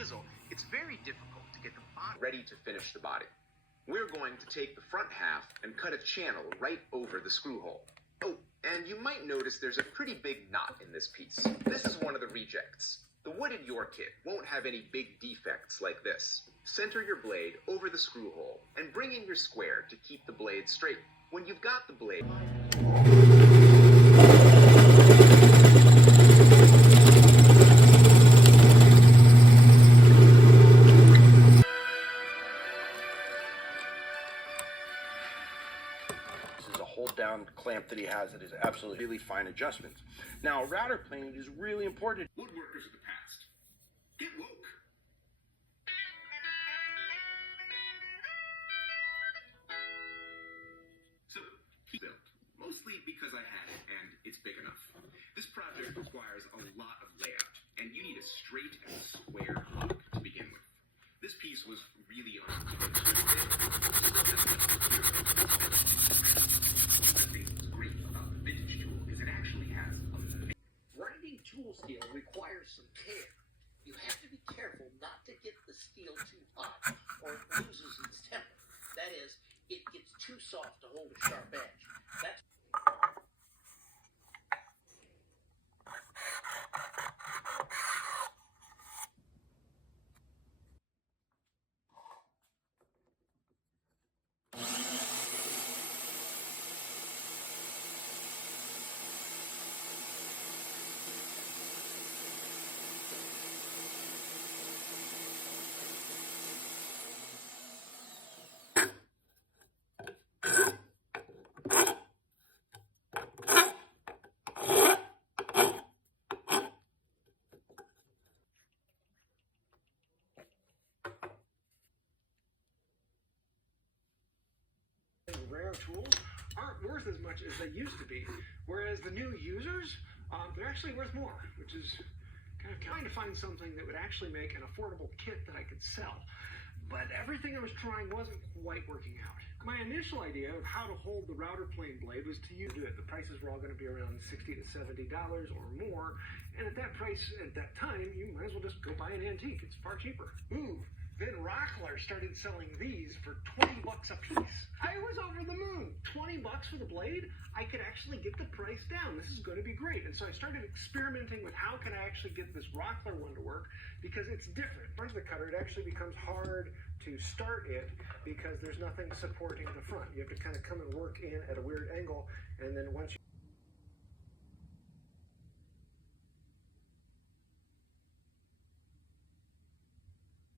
chisel, it's very difficult to get the bottom ready to finish the body. We're going to take the front half and cut a channel right over the screw hole. Oh, and you might notice there's a pretty big knot in this piece. This is one of the rejects. The wood in your kit won't have any big defects like this. Center your blade over the screw hole and bring in your square to keep the blade straight. When you've got the blade... Down clamp that he has that is absolutely really fine adjustments. Now, a router plane is really important. Woodworkers of the past, get woke. So, he built, mostly because I had it and it's big enough. This project requires a lot of layout, and you need a straight and square hug to begin with. This piece was really tool steel requires some care. You have to be careful not to get the steel too hot or it loses its temper. That is, it gets too soft to hold a sharp edge. That's rare tools aren't worth as much as they used to be, whereas the new users, they're actually worth more, which is kind of trying to find something that would actually make an affordable kit that I could sell. But everything I was trying wasn't quite working out. My initial idea of how to hold the router plane blade was to do it. The prices were all going to be around $60 to $70 or more, and at that price, at that time, you might as well just go buy an antique. It's far cheaper. Ooh. Then Rockler started selling these for $20 a piece. I was over the moon. $20 for the blade? I could actually get the price down. This is going to be great. And so I started experimenting with how can I actually get this Rockler one to work, because it's different. Once the cutter, it actually becomes hard to start it because there's nothing supporting the front. You have to kind of come and work in at a weird angle, and then once you